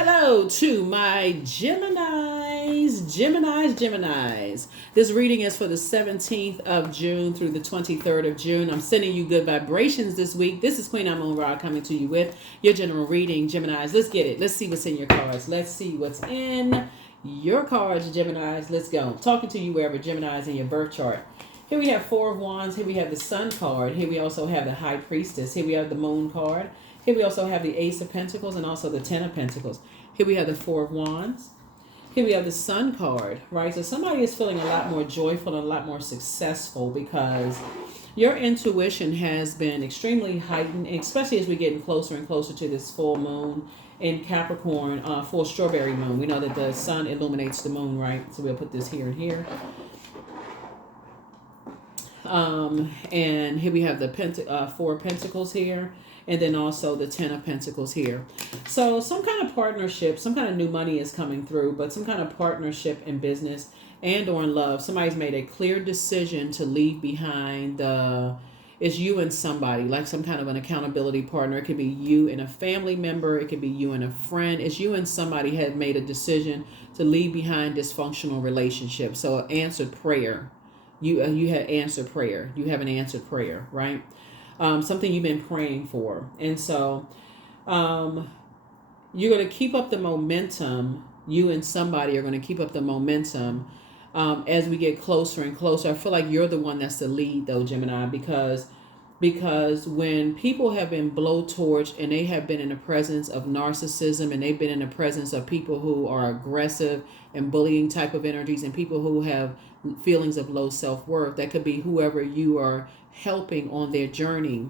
Hello to my Geminis. This reading is for the 17th of June through the 23rd of June. I'm sending you good vibrations this week. This is Queen Amun Ra coming to you with your general reading, Geminis. Let's get it. Let's see what's in your cards. Let's see what's in your cards, Geminis. Let's go. Talking to you wherever Geminis in your birth chart. Here we have Four of Wands. Here we have the Sun card. Here we also have the High Priestess. Here we have the Moon card. Here we also have the Ace of Pentacles and also the Ten of Pentacles. Here we have the Four of Wands. Here we have the Sun card, right? So somebody is feeling a lot more joyful and a lot more successful because your intuition has been extremely heightened, especially as we're getting closer and closer to this full moon in Capricorn, full strawberry moon. We know that the sun illuminates the moon, right? So we'll put this here and here. And here we have the Four of Pentacles here. And then also the Ten of Pentacles here. So some kind of partnership, some kind of new money is coming through, but some kind of partnership in business and or in love. Somebody's made a clear decision to leave behind it's you and somebody, like some kind of an accountability partner. It could be you and a family member. It could be you and a friend. It's you and somebody had made a decision to leave behind dysfunctional relationship. So an answered prayer. You had answered prayer. You have an answered prayer, right? Something you've been praying for. And so you're going to keep up the momentum. You and somebody are going to keep up the momentum as we get closer and closer. I feel like you're the one that's the lead, though, Gemini, because when people have been blowtorched and they have been in the presence of narcissism and they've been in the presence of people who are aggressive and bullying type of energies and people who have feelings of low self-worth, that could be whoever you are helping on their journey.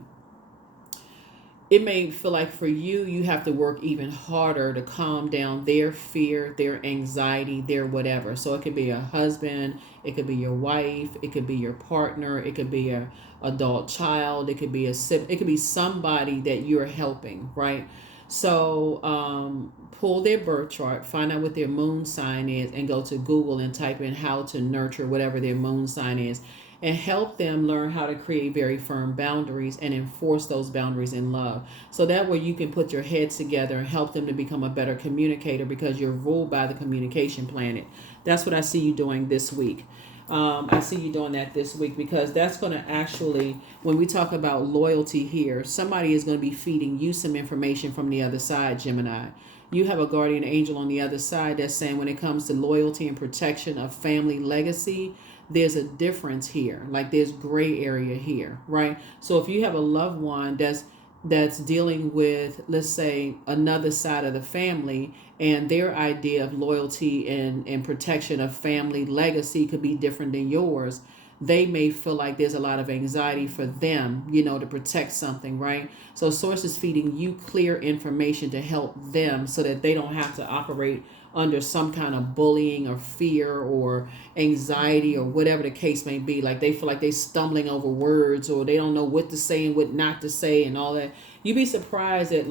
It may feel like for you, you have to work even harder to calm down their fear, their anxiety, their whatever. So it could be a husband, it could be your wife, it could be your partner, it could be a adult child, it could be it could be somebody that you're helping, right? So pull their birth chart, find out what their moon sign is, and go to Google and type in how to nurture whatever their moon sign is, and help them learn how to create very firm boundaries and enforce those boundaries in love. So that way you can put your heads together and help them to become a better communicator because you're ruled by the communication planet. That's what I see you doing this week. I see you doing that this week because that's going to actually, when we talk about loyalty here, somebody is going to be feeding you some information from the other side, Gemini. You have a guardian angel on the other side that's saying when it comes to loyalty and protection of family legacy, there's a difference here. Like there's gray area here, right? So if you have a loved one that's dealing with, let's say, another side of the family, and their idea of loyalty and protection of family legacy could be different than yours, they may feel like there's a lot of anxiety for them, to protect something, right? So Source is feeding you clear information to help them so that they don't have to operate under some kind of bullying or fear or anxiety or whatever the case may be. Like they feel like they're stumbling over words or they don't know what to say and what not to say and all that. You'd be surprised at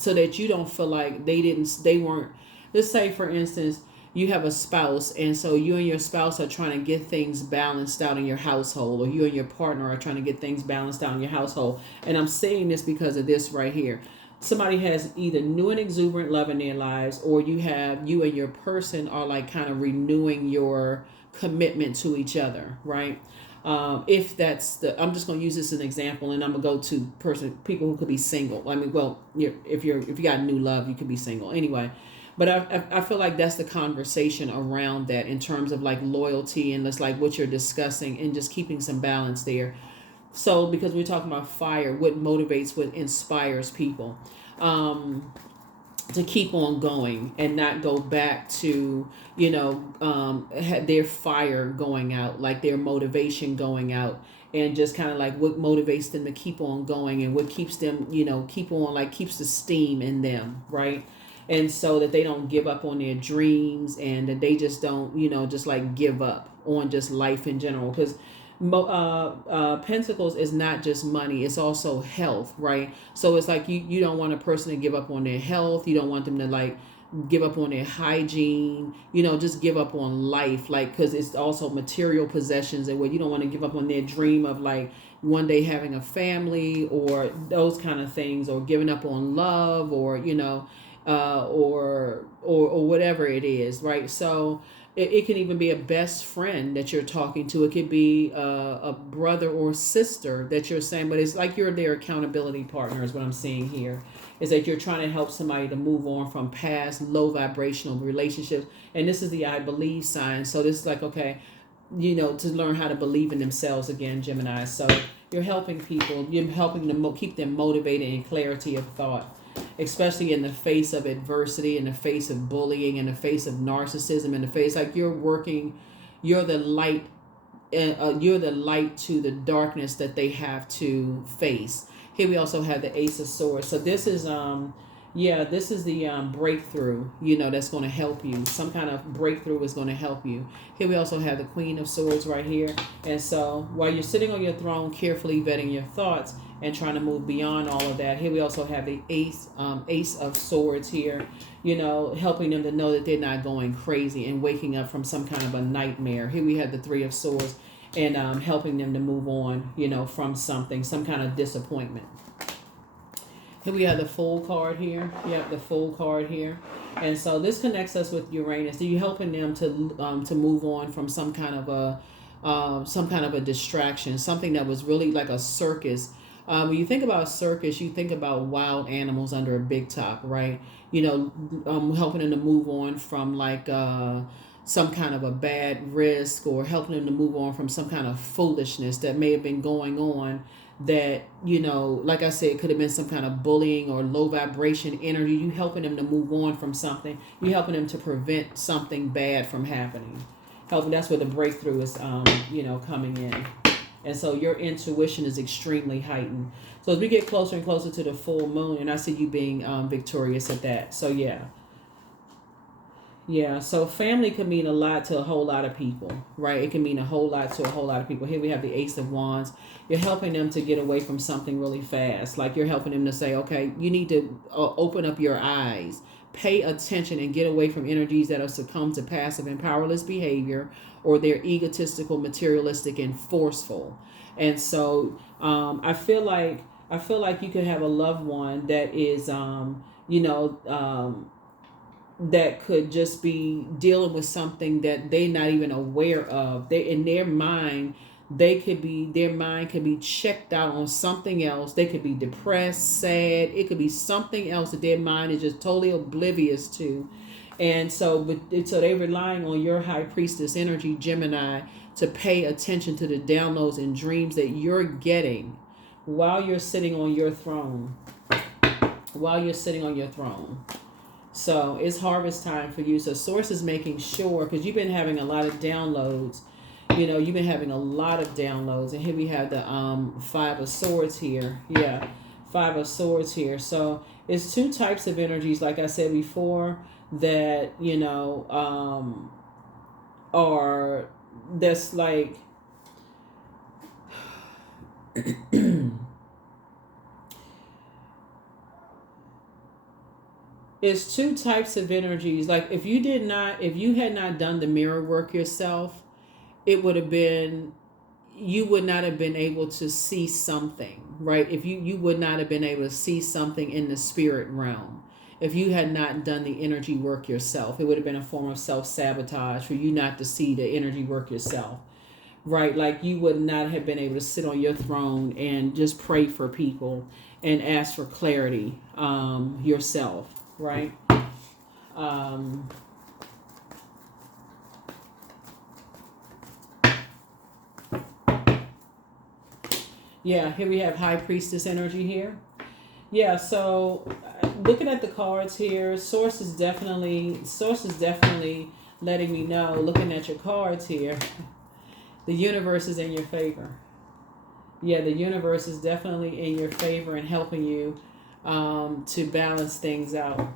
so that you don't feel like they weren't, let's say for instance, you have a spouse and so you and your spouse are trying to get things balanced out in your household, or you and your partner are trying to get things balanced out in your household. And I'm saying this because of this right here. Somebody has either new and exuberant love in their lives, or you and your person are like kind of renewing your commitment to each other, right? If that's I'm just going to use this as an example, and I'm gonna go to people who could be single. I mean, well, if you got new love, you could be single anyway. But I feel like that's the conversation around that in terms of like loyalty and that's like what you're discussing and just keeping some balance there. So because we're talking about fire, what motivates, what inspires people to keep on going and not go back to, their fire going out, like their motivation going out, and just kind of like what motivates them to keep on going and what keeps them, keep on, like keeps the steam in them, right? And so that they don't give up on their dreams and that they just don't, just like give up on just life in general. Because Pentacles is not just money, it's also health, right? So it's like you don't want a person to give up on their health. You don't want them to like give up on their hygiene, just give up on life, like, because it's also material possessions, and where you don't want to give up on their dream of like one day having a family or those kind of things, or giving up on love, or or whatever it is, right? So it can even be a best friend that you're talking to. It could be a brother or sister that you're saying, but it's like you're their accountability partner is what I'm seeing here. Is that you're trying to help somebody to move on from past low vibrational relationships. And this is the I believe sign. So this is like, okay, to learn how to believe in themselves again, Gemini. So you're helping people, you're helping them keep them motivated and clarity of thought, especially in the face of adversity, in the face of bullying, in the face of narcissism, in the face, like you're the light, you're the light to the darkness that they have to face. Here we also have the Ace of Swords. So this is this is the breakthrough, that's going to help you. Some kind of breakthrough is going to help you. Here we also have the Queen of Swords right here. And so while you're sitting on your throne, carefully vetting your thoughts and trying to move beyond all of that, here we also have the Ace of Swords here, helping them to know that they're not going crazy and waking up from some kind of a nightmare. Here we have the Three of Swords and helping them to move on, from something, some kind of disappointment. Here we have the Fool card here. Yep, the Fool card here. And so this connects us with Uranus. You're helping them to move on from some kind of a distraction, something that was really like a circus. When you think about circus, you think about wild animals under a big top, right? Helping them to move on from like some kind of a bad risk, or helping them to move on from some kind of foolishness that may have been going on, that like I said, it could have been some kind of bullying or low vibration energy. You helping them to move on from something. You helping them to prevent something bad from happening. That's where the breakthrough is coming in. And so your intuition is extremely heightened. So as we get closer and closer to the full moon, and I see you being victorious at that. So yeah, so family could mean a lot to a whole lot of people, right? It can mean a whole lot to a whole lot of people. Here we have the Ace of Wands. You're helping them to get away from something really fast. Like you're helping them to say, okay, you need to open up your eyes, pay attention, and get away from energies that are succumb to passive and powerless behavior, or they're egotistical, materialistic, and forceful. And so I feel like you could have a loved one that is, that could just be dealing with something that they're not even aware of. They in their mind, their mind could be checked out on something else. They could be depressed, sad. It could be something else that their mind is just totally oblivious to. And so they're relying on your High Priestess energy, Gemini, to pay attention to the downloads and dreams that you're getting while you're sitting on your throne. So it's harvest time for you. So Source is making sure, because you've been having a lot of downloads. You've been having a lot of downloads. And here we have the Five of Swords here. Yeah, Five of Swords here. So it's two types of energies, like I said before, that, that's like... It's two types of energies. Like if you had not done the mirror work yourself, you would not have been able to see something, right? If you would not have been able to see something in the spirit realm. If you had not done the energy work yourself, it would have been a form of self-sabotage for you not to see the energy work yourself, right? Like you would not have been able to sit on your throne and just pray for people and ask for clarity yourself. Right. Yeah, here we have High Priestess energy here. Yeah, so looking at the cards here, Source is definitely letting me know, looking at your cards here, the universe is in your favor. Yeah, the universe is definitely in your favor and helping you to balance things out.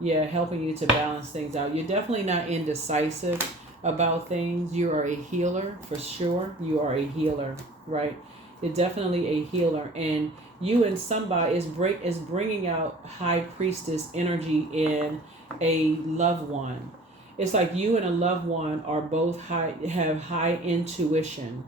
Yeah, helping you to balance things out. You're definitely not indecisive about things. You are a healer for sure. You are a healer, right? You're definitely a healer, and you and somebody is bringing out High Priestess energy in a loved one. It's like you and a loved one are both have high intuition,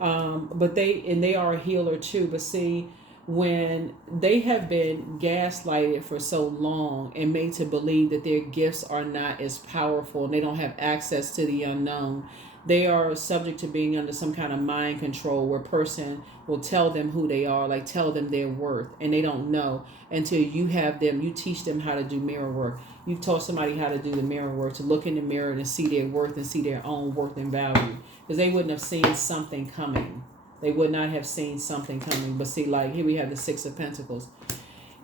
but they are a healer too. But see, when they have been gaslighted for so long and made to believe that their gifts are not as powerful and they don't have access to the unknown, they are subject to being under some kind of mind control where a person will tell them who they are, like tell them their worth, and they don't know until you have them, you teach them how to do mirror work. You've taught somebody how to do the mirror work, to look in the mirror and see their worth and see their own worth and value, because they wouldn't have seen something coming. They would not have seen something coming. But see, like here we have the Six of Pentacles.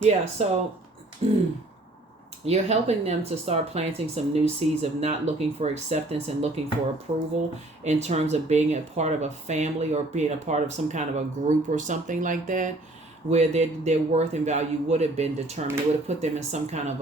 Yeah, so you're helping them to start planting some new seeds of not looking for acceptance and looking for approval in terms of being a part of a family or being a part of some kind of a group or something like that, where their worth and value would have been determined. It would have put them in some kind of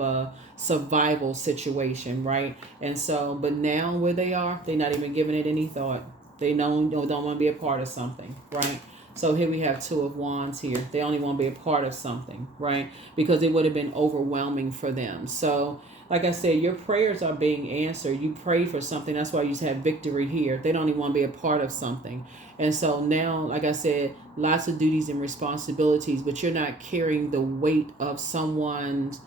a survival situation, right? And so, but now where they are, they're not even giving it any thought. They don't want to be a part of something, right? So here we have Two of Wands here. They only want to be a part of something, right? Because it would have been overwhelming for them. So, like I said, your prayers are being answered. You pray for something. That's why you have victory here. They don't even want to be a part of something. And so now, like I said, lots of duties and responsibilities, but you're not carrying the weight of someone's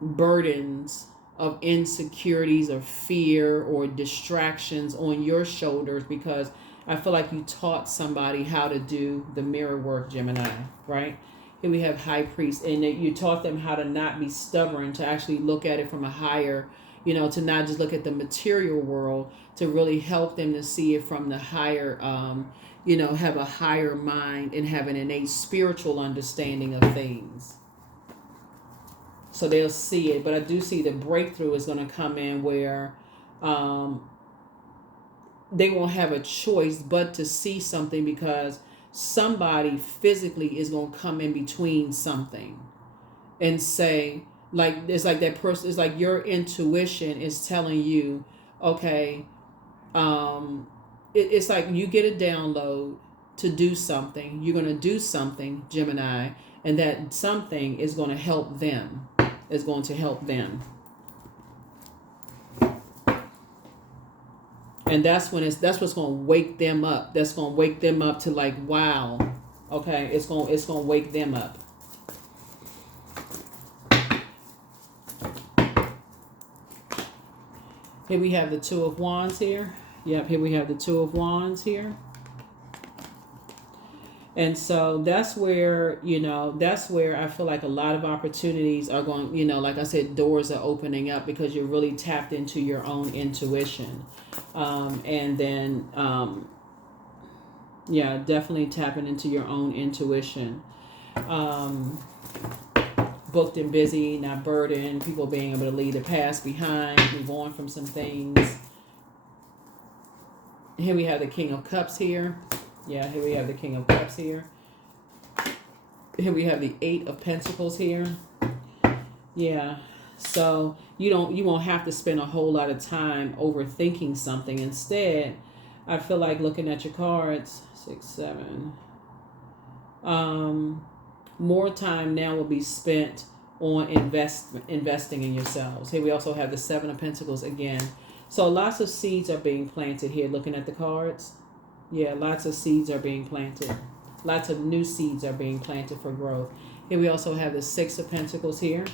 burdens of insecurities or fear or distractions on your shoulders, because I feel like you taught somebody how to do the mirror work, Gemini, right? Here we have High Priest, and you taught them how to not be stubborn, to actually look at it from a higher, to not just look at the material world, to really help them to see it from the higher, have a higher mind and have an innate spiritual understanding of things. So they'll see it. But I do see the breakthrough is going to come in where they won't have a choice but to see something, because somebody physically is going to come in between something and say, like, it's like that person, it's like your intuition is telling you, okay, it's like you get a download to do something. You're going to do something, Gemini, and that something is going to help them. Is going to help them. And that's what's going to wake them up. That's going to wake them up to, like, wow. Okay, it's going to wake them up. Here we have the Two of Wands here. Yep, here we have the Two of Wands here. And so that's where I feel like a lot of opportunities are going, like I said, doors are opening up because you're really tapped into your own intuition. And then, definitely tapping into your own intuition. Booked and busy, not burdened, people being able to leave the past behind, move on from some things. Here we have the King of Cups here. Yeah, here we have the King of Cups here. Here we have the Eight of Pentacles here. Yeah, so you won't have to spend a whole lot of time overthinking something. Instead, I feel like looking at your cards, 6, 7. More time now will be spent on investing in yourselves. Here we also have the Seven of Pentacles again. So lots of seeds are being planted here. Looking at the cards. Yeah, lots of seeds are being planted. Lots of new seeds are being planted for growth. Here we also have the Six of Pentacles here.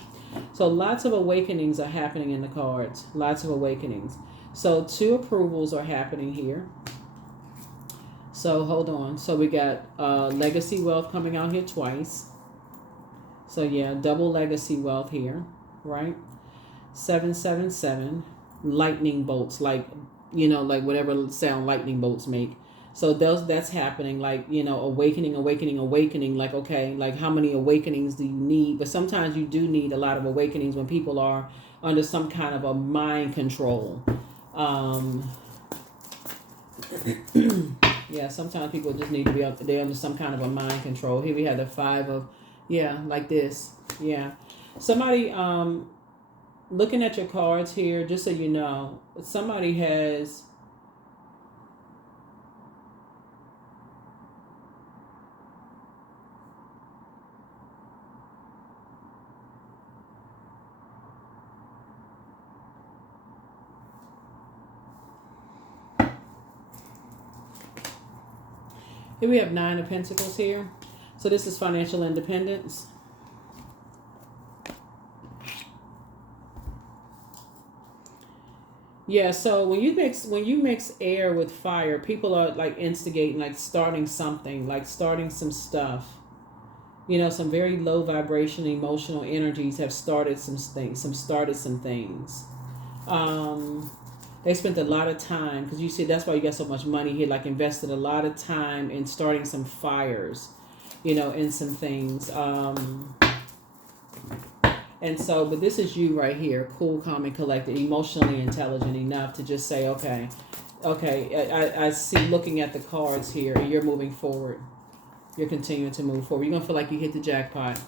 So lots of awakenings are happening in the cards. Lots of awakenings. So 2 approvals are happening here. So hold on. So we got legacy wealth coming out here twice. So yeah, double legacy wealth here, right? 777. Lightning bolts, like whatever sound lightning bolts make. So that's happening, like, awakening, like, okay, like how many awakenings do you need? But sometimes you do need a lot of awakenings when people are under some kind of a mind control. Yeah, sometimes people just need to be they're under some kind of a mind control. Here we have the 5 of, like this. Yeah. Somebody, looking at your cards here, just so you know, somebody has Here we have 9 of Pentacles here. So this is financial independence. Yeah, so when you mix air with fire, people are like instigating, like starting something, like starting some stuff. You know, some very low vibration emotional energies have started some things, some things. They spent a lot of time, because you see that's why you got so much money here, like invested a lot of time in starting some fires, you know, in some things. And so, but this is you right here, cool, calm, and collected, emotionally intelligent enough to just say, okay, I see, looking at the cards here, and you're moving forward. You're continuing to move forward. You're going to feel like you hit the jackpot.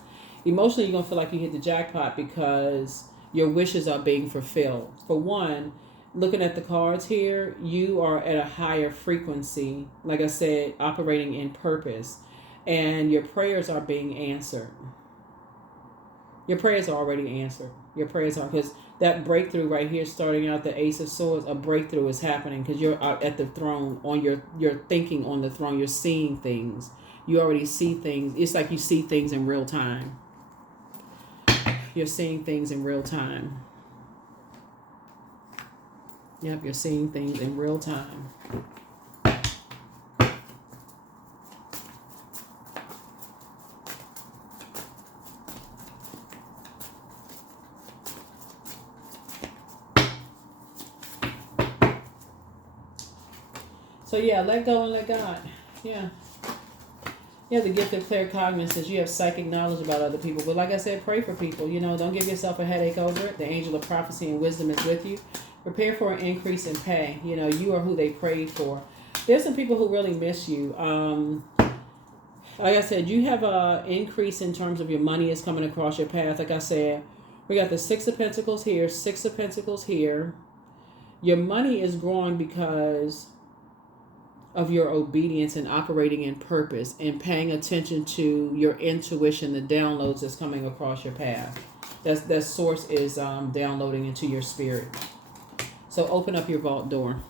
Emotionally, you're going to feel like you hit the jackpot because your wishes are being fulfilled. For one, looking at the cards here, you are at a higher frequency, like I said, operating in purpose, and your prayers are being answered. Your prayers are already answered. Your prayers are, because that breakthrough right here, starting out the Ace of Swords, a breakthrough is happening because you're out at the throne, on you're thinking on the throne, you're seeing things. You already see things. It's like you see things in real time. You're seeing things in real time. Yep, you're seeing things in real time. So yeah, let go and let God. Yeah. You have the gift of claircognizance. You have psychic knowledge about other people. But like I said, pray for people. You know, don't give yourself a headache over it. The angel of prophecy and wisdom is with you. Prepare for an increase in pay. You know, you are who they prayed for. There's some people who really miss you. Like I said, you have an increase in terms of your money is coming across your path. Like I said, we got the 6 of Pentacles here, 6 of Pentacles here. Your money is growing because of your obedience and operating in purpose and paying attention to your intuition, the downloads that's coming across your path. That source is downloading into your spirit. So open up your vault door.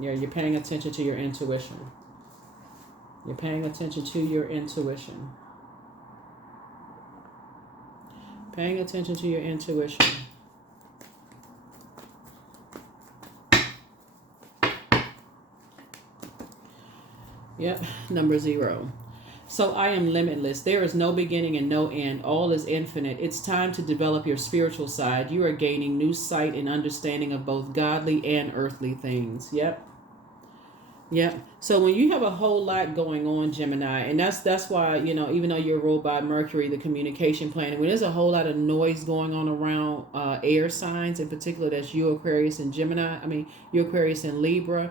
Yeah, you're paying attention to your intuition. You're paying attention to your intuition. Paying attention to your intuition. Yep, number 0. So I am limitless. There is no beginning and no end. All is infinite. It's time to develop your spiritual side. You are gaining new sight and understanding of both godly and earthly things. Yep. Yep. So when you have a whole lot going on, Gemini, and that's why, you know, even though you're ruled by Mercury, the communication planet, when there's a whole lot of noise going on around air signs, in particular, that's you, Aquarius, and Gemini. I mean, you, Aquarius, and Libra.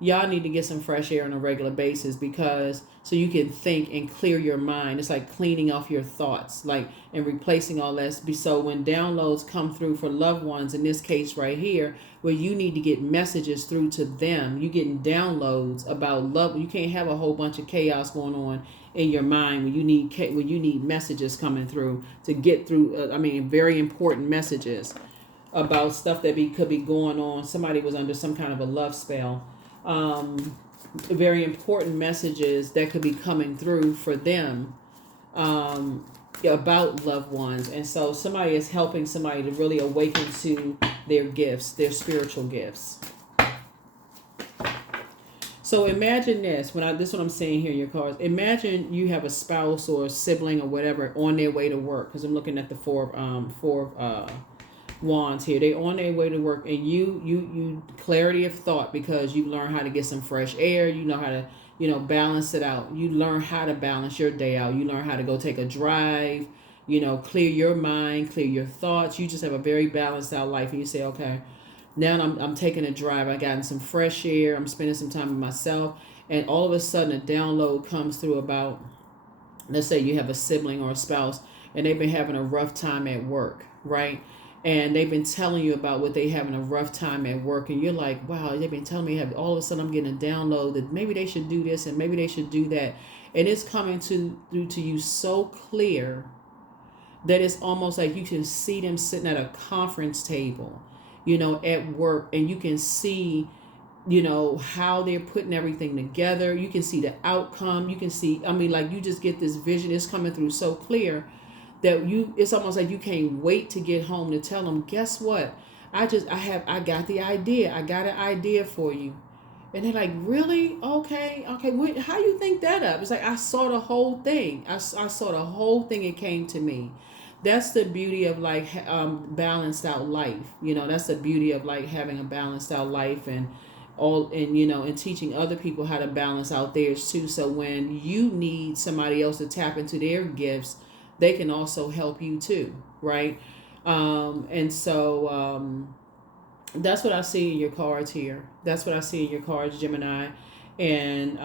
Y'all need to get some fresh air on a regular basis, because so you can think and clear your mind. It's like cleaning off your thoughts, like, and replacing all that. So when downloads come through for loved ones, in this case right here, where you need to get messages through to them, you getting downloads about love. You can't have a whole bunch of chaos going on in your mind when you need messages coming through to get through. Very important messages about stuff that could be going on. Somebody was under some kind of a love spell. Very important messages that could be coming through for them about loved ones. And so somebody is helping somebody to really awaken to their gifts, their spiritual gifts. So imagine this. This is what I'm saying here, your cards. Imagine you have a spouse or a sibling or whatever on their way to work, because I'm looking at the four wands here. They on their way to work, and you clarity of thought, because you learn how to get some fresh air. You know how to, balance it out. You learn how to balance your day out. You learn how to go take a drive, clear your mind, clear your thoughts. You just have a very balanced out life, and you say, okay, now I'm taking a drive. I gotten some fresh air. I'm spending some time with myself, and all of a sudden a download comes through about, let's say you have a sibling or a spouse, and they've been having a rough time at work, right? And they've been telling you about what they having a rough time at work. And you're like, wow, they've been telling me, all of a sudden I'm getting a download that maybe they should do this and maybe they should do that. And it's coming through to you so clear that it's almost like you can see them sitting at a conference table, at work. And you can see how they're putting everything together. You can see the outcome. You can see, I mean, like, you just get this vision. It's coming through so clear that it's almost like you can't wait to get home to tell them, guess what? I got the idea. I got an idea for you. And they're like, really? Okay. How you think that up? It's like, I saw the whole thing. I saw the whole thing. It came to me. That's the beauty of like balanced out life. That's the beauty of like having a balanced out life, and and teaching other people how to balance out theirs too. So when you need somebody else to tap into their gifts, they can also help you too, right? And so that's what I see in your cards here. That's what I see in your cards, Gemini. And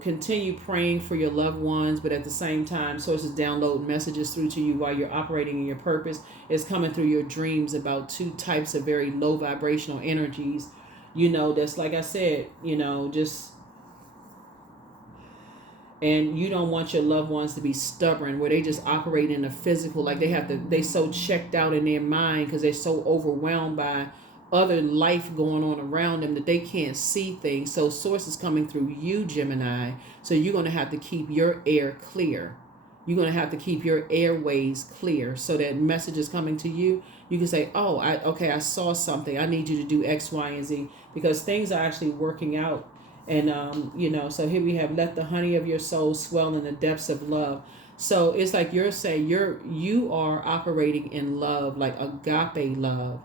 continue praying for your loved ones, but at the same time, sources download messages through to you while you're operating in your purpose. It's coming through your dreams about two types of very low vibrational energies. That's, like I said, just, and you don't want your loved ones to be stubborn, where they just operate in the physical, like they so checked out in their mind because they're so overwhelmed by other life going on around them that they can't see things. So source is coming through you, Gemini. So you're going to have to keep your air clear. You're going to have to keep your airways clear so that message is coming to you. You can say, oh, I saw something. I need you to do X, Y, and Z, because things are actually working out. And, so here we have, let the honey of your soul swell in the depths of love. So it's like you're saying you are operating in love, like agape love.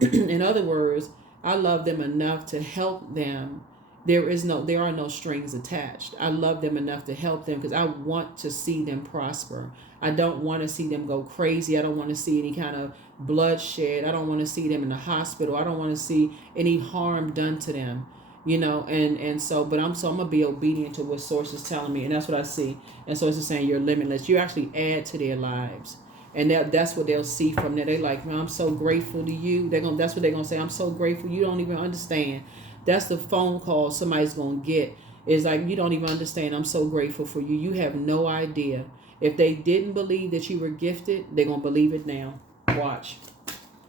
In other words, I love them enough to help them. There are no strings attached. I love them enough to help them because I want to see them prosper. I don't want to see them go crazy. I don't want to see any kind of bloodshed. I don't want to see them in the hospital. I don't want to see any harm done to them. And so, but I'm gonna be obedient to what source is telling me, and that's what I see. And so it's saying you're limitless. You actually add to their lives. And that's what they'll see from there. They like, man, I'm so grateful to you. That's what they're gonna say. I'm so grateful. You don't even understand. That's the phone call somebody's gonna get. Is like, you don't even understand. I'm so grateful for you. You have no idea. If they didn't believe that you were gifted, they're gonna believe it now. Watch.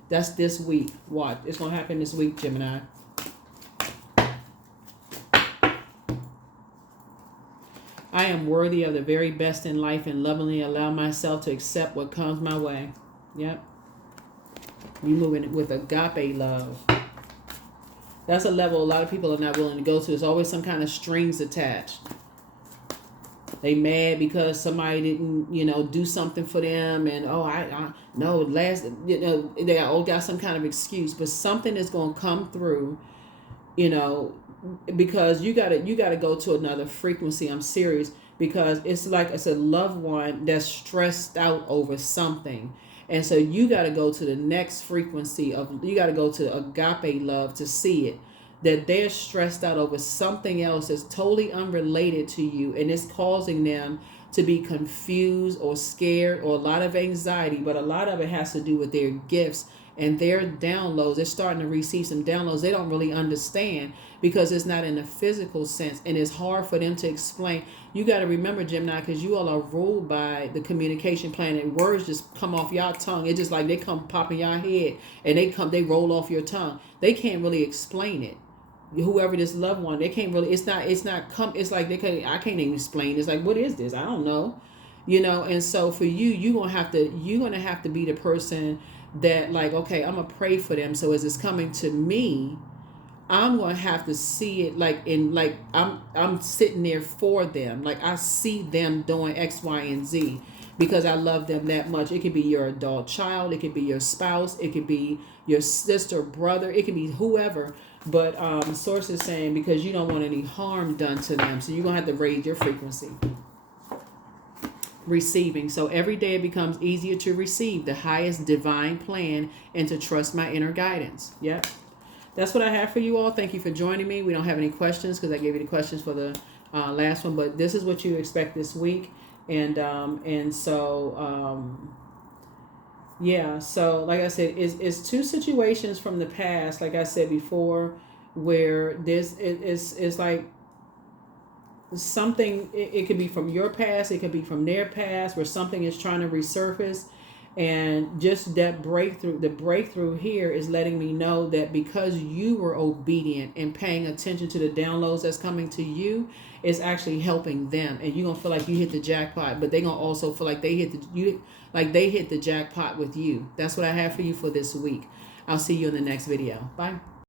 That's this week. Watch. It's gonna happen this week, Gemini. I am worthy of the very best in life and lovingly allow myself to accept what comes my way. Yep. You moving with agape love. That's a level a lot of people are not willing to go to. There's always some kind of strings attached. They mad because somebody didn't, do something for them, and they all got some kind of excuse. But something is gonna come through, because you gotta go to another frequency. I'm serious, because it's like it's a loved one that's stressed out over something, and so you gotta go to the next frequency you gotta go to agape love to see it, that they're stressed out over something else that's totally unrelated to you, and it's causing them to be confused or scared or a lot of anxiety, but a lot of it has to do with their gifts and their downloads. They're starting to receive some downloads they don't really understand because it's not in a physical sense, and it's hard for them to explain. You got to remember, Gemini, because you all are ruled by the communication plan, and words just come off your tongue. It's just like they come pop in your head, and they roll off your tongue. They can't really explain it. Whoever this loved one, they can't really. It's like I can't even explain. It's like, what is this? I don't know. And so for you, you're gonna have to be the person that, like, okay, I'm gonna pray for them. So as it's coming to me, I'm gonna have to see it like I'm sitting there for them. Like, I see them doing X, Y, and Z because I love them that much. It could be your adult child, it could be your spouse, it could be your sister, brother, it could be whoever. But source is saying because you don't want any harm done to them, so you're gonna have to raise your frequency. Receiving. So every day it becomes easier to receive the highest divine plan and to trust my inner guidance. Yep. That's what I have for you all. Thank you for joining me. We don't have any questions because I gave you the questions for the last one, but this is what you expect this week. So like I said, it's two situations from the past, like I said before, where this is like something. It could be from your past, it could be from their past, where something is trying to resurface, And just that breakthrough, the breakthrough here is letting me know that because you were obedient and paying attention to the downloads that's coming to you, it's actually helping them. And you're gonna feel like you hit the jackpot, but they're gonna also feel like they hit the jackpot with you. That's what I have for you for this week. I'll see you in the next video. Bye.